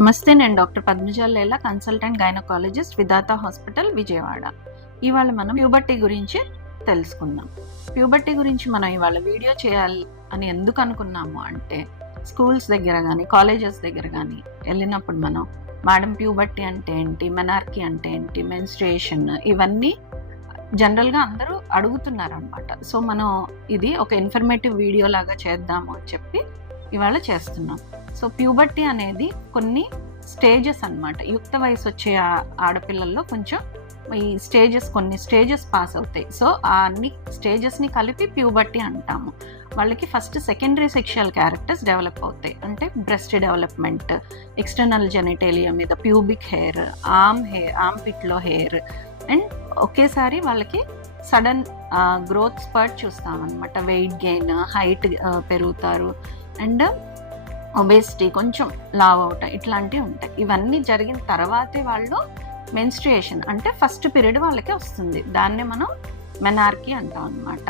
నమస్తే, నేను doctor Padmaja లేలా, consultant gynaecologist, విధాత hospital, Vijayawada. ఇవాళ మనం ప్యూబర్టీ గురించి తెలుసుకుందాం. ప్యూబర్టీ గురించి మనం ఇవాళ వీడియో చేయాలి అని ఎందుకు అనుకున్నాము అంటే, స్కూల్స్ దగ్గర కానీ కాలేజెస్ దగ్గర కానీ వెళ్ళినప్పుడు మనం మేడం ప్యూబర్టీ అంటే ఏంటి, మెనార్కీ అంటే ఏంటి, మెన్స్ట్రుయేషన్, ఇవన్నీ జనరల్గా అందరూ అడుగుతున్నారు అనమాట. సో మనం ఇది ఒక ఇన్ఫర్మేటివ్ వీడియో లాగా చేద్దాము అని చెప్పి ఇవాళ చేస్తున్నాం. సో ప్యూబర్టీ అనేది కొన్ని స్టేజెస్ అన్నమాట. యుక్త వయసు వచ్చే ఆడపిల్లల్లో కొంచెం ఈ కొన్ని స్టేజెస్ పాస్ అవుతాయి. సో ఆ అన్ని స్టేజెస్ని కలిపి ప్యూబర్టీ అంటాము. వాళ్ళకి first secondary sexual characters develop అవుతాయి. అంటే బ్రెస్ట్ డెవలప్మెంట్, ఎక్స్టర్నల్ జెనిటేలియా మీద ప్యూబిక్ హెయిర్, ఆర్మ్ పిట్లో హెయిర్, అండ్ ఒకేసారి వాళ్ళకి సడన్ గ్రోత్ స్పర్ట్ చూస్తామన్నమాట. వెయిట్ గెయిన్, హైట్ పెరుగుతారు, అండ్ ఒబేసిటీ, కొంచెం లావ్ అవటం, ఇట్లాంటివి ఉంటాయి. ఇవన్నీ జరిగిన తర్వాతే వాళ్ళు మెన్స్ట్రుయేషన్ అంటే ఫస్ట్ పీరియడ్ వాళ్ళకి వస్తుంది. దాన్నే మనం మెనార్కీ అంటాం అనమాట.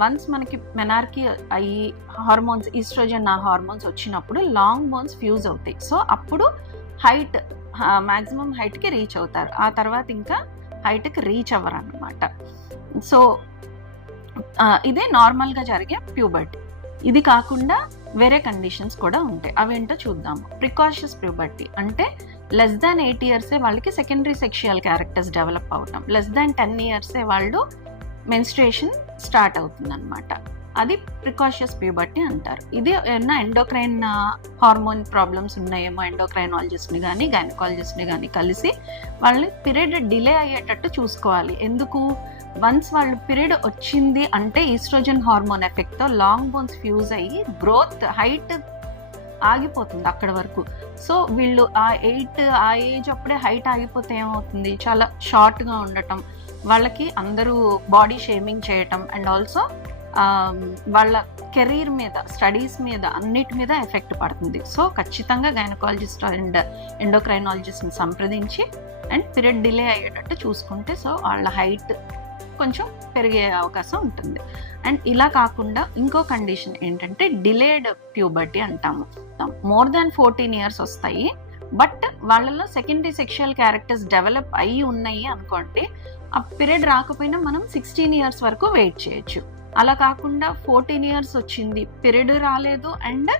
వన్స్ మనకి మెనార్కీ అయ్యి హార్మోన్స్, ఈస్ట్రోజన్ హార్మోన్స్ వచ్చినప్పుడు లాంగ్ బోన్స్ ఫ్యూజ్ అవుతాయి. సో అప్పుడు హైట్ మ్యాక్సిమం హైట్కి రీచ్ అవుతారు. ఆ తర్వాత ఇంకా హైట్కి రీచ్ అవ్వరు అనమాట. సో ఇదే నార్మల్గా జరిగే ప్యూబర్టీ. ఇది కాకుండా వేరే కండిషన్స్ కూడా ఉంటాయి. అవేంటో చూద్దాము. ప్రికాషియస్ ప్యూబర్టీ అంటే లెస్ దాన్ 8 ఇయర్సే వాళ్ళకి సెకండరీ సెక్షువల్ క్యారెక్టర్స్ డెవలప్ అవటం, లెస్ దాన్ 10 ఇయర్సే వాళ్ళు మెన్స్ట్రుయేషన్ స్టార్ట్ అవుతుంది అనమాట. అది ప్రికాషియస్ ప్యూబర్టీ అంటారు. ఇది ఏమన్నా ఎండోక్రైన్ హార్మోన్ ప్రాబ్లమ్స్ ఉన్నాయేమో ఎండోక్రైనాలజిస్ట్ని కానీ గైనకాలజిస్ట్ని కానీ కలిసి వాళ్ళు పీరియడ్ డిలే అయ్యేటట్టు చూసుకోవాలి. ఎందుకు? వన్స్ వాళ్ళు పీరియడ్ వచ్చింది అంటే ఈస్ట్రోజన్ హార్మోన్ ఎఫెక్ట్తో లాంగ్ బోన్స్ ఫ్యూజ్ అయ్యి గ్రోత్, హైట్ ఆగిపోతుంది అక్కడ వరకు. సో వీళ్ళు ఆ ఏజ్ అప్పుడే హైట్ ఆగిపోతే ఏమవుతుంది, చాలా షార్ట్గా ఉండటం, వాళ్ళకి అందరూ బాడీ షేమింగ్ చేయటం, అండ్ ఆల్సో వాళ్ళ కెరీర్ మీద, స్టడీస్ మీద, అన్నిటి మీద ఎఫెక్ట్ పడుతుంది. సో ఖచ్చితంగా గైనకాలజిస్ట్ అండ్ ఎండోక్రైనాలజిస్ట్ని సంప్రదించి అండ్ పీరియడ్ డిలే అయ్యేటట్టు చూసుకుంటే సో వాళ్ళ హైట్ కొంచెం పెరిగే అవకాశం ఉంటుంది. అండ్ ఇలా కాకుండా ఇంకో కండిషన్ ఏంటంటే డిలేడ్ ప్యూబర్టీ అంటాము. మోర్ దాన్ 14 ఇయర్స్ వస్తాయి, బట్ వాళ్ళలో సెకండరీ సెక్షువల్ క్యారెక్టర్స్ డెవలప్ అయ్యి ఉన్నాయి అనుకోండి. ఆ పీరియడ్ రాకపోయినా మనం 16 ఇయర్స్ వరకు వెయిట్ చేయొచ్చు. అలా కాకుండా 14 ఇయర్స్ వచ్చింది, పీరియడ్ రాలేదు, అండ్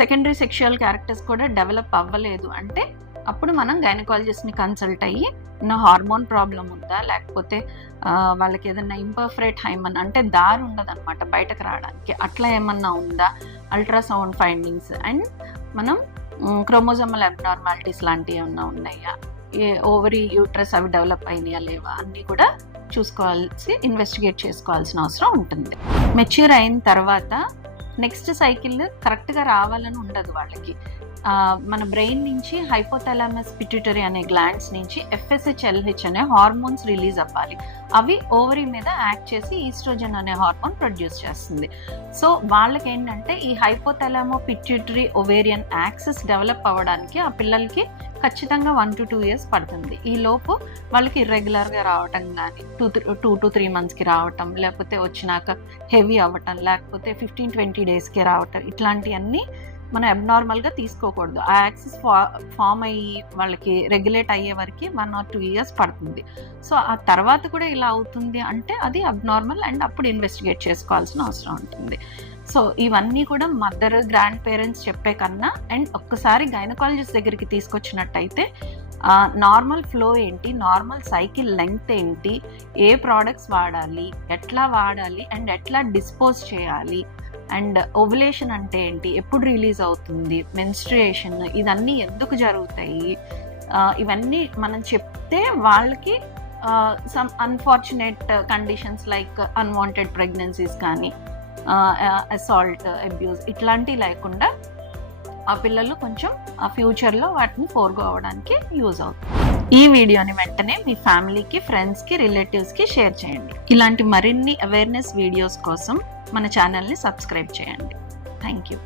సెకండరీ సెక్షువల్ క్యారెక్టర్స్ కూడా డెవలప్ అవ్వలేదు అంటే అప్పుడు మనం గైనకాలజిస్ట్ని కన్సల్ట్ అయ్యి హార్మోన్ ప్రాబ్లం ఉందా, లేకపోతే వాళ్ళకి ఏదైనా ఇంపర్ఫరెట్ హైమన్ అంటే దారి ఉండదన్నమాట బయటకు రావడానికి, అట్లా ఏమన్నా ఉందా, అల్ట్రాసౌండ్ ఫైండింగ్స్, అండ్ మనం క్రోమోజోమల్ అబ్నార్మాలిటీస్ లాంటివి ఏమన్నా ఉన్నాయా, ఓవరీ, యూట్రస్ అవి డెవలప్ అయినాయా లేవా, అన్నీ కూడా ఇన్వెస్టిగేట్ చేసుకోవాల్సిన అవసరం ఉంటుంది. మెచ్యూర్ అయిన తర్వాత నెక్స్ట్ సైకిల్ కరెక్ట్గా రావాలని ఉండదు వాళ్ళకి. మన బ్రెయిన్ నుంచి హైపోథాలమస్ పిట్యూటరీ అనే గ్లాండ్స్ నుంచి FSH, LH అనే హార్మోన్స్ రిలీజ్ అవ్వాలి. అవి ఓవరీ మీద యాక్ట్ చేసి ఈస్ట్రోజన్ అనే హార్మోన్ ప్రొడ్యూస్ చేస్తుంది. సో వాళ్ళకి ఏంటంటే ఈ హైపోథాలమో పిట్యూటరీ ఓవేరియన్ యాక్సెస్ డెవలప్ అవ్వడానికి ఆ పిల్లలకి ఖచ్చితంగా 1 to 2 ఇయర్స్ పడుతుంది. ఈ లోపు వాళ్ళకి ఇర్రెగ్యులర్గా రావటం కానీ 2 to 3 మంత్స్కి రావటం, లేకపోతే వచ్చినాక హెవీ అవ్వటం, లేకపోతే 15-20 డేస్కి రావటం, ఇట్లాంటివన్నీ మనం అబ్నార్మల్గా తీసుకోకూడదు. ఆ యాక్సెస్ ఫామ్ అయ్యి వాళ్ళకి రెగ్యులేట్ అయ్యే వరకు 1 or 2 ఇయర్స్ పడుతుంది. సో ఆ తర్వాత కూడా ఇలా అవుతుంది అంటే అది అబ్నార్మల్, అండ్ అప్పుడు ఇన్వెస్టిగేట్ చేసుకోవాల్సిన అవసరం ఉంటుంది. సో ఇవన్నీ కూడా మదర్, గ్రాండ్ పేరెంట్స్ చెప్పే కన్నా అండ్ ఒక్కసారి గైనకాలజిస్ట్ దగ్గరికి తీసుకొచ్చినట్టయితే నార్మల్ ఫ్లో ఏంటి, నార్మల్ సైకిల్ లెంగ్త్ ఏంటి, ఏ ప్రోడక్ట్స్ వాడాలి, ఎట్లా వాడాలి, అండ్ ఎట్లా డిస్పోజ్ చేయాలి, అండ్ ఓవులేషన్ అంటే ఏంటి, ఎప్పుడు రిలీజ్ అవుతుంది, మెన్స్ట్రుయేషన్, ఇవన్నీ ఎందుకు జరుగుతాయి, ఇవన్నీ మనం చెప్తే వాళ్ళకి some unfortunate conditions like unwanted pregnancies కానీ అసాల్ట్, అబ్యూస్ ఇట్లాంటివి లేకుండా ఆ పిల్లలు కొంచెం ఆ ఫ్యూచర్లో వాటిని ఫోర్గో అవ్వడానికి యూజ్ అవుతుంది. ఈ వీడియోని వెంటనే మీ ఫ్యామిలీకి, ఫ్రెండ్స్కి, రిలేటివ్స్కి షేర్ చేయండి. ఇలాంటి మరిన్ని అవేర్నెస్ వీడియోస్ కోసం మన ఛానల్ని సబ్స్క్రైబ్ చేయండి. Thank you.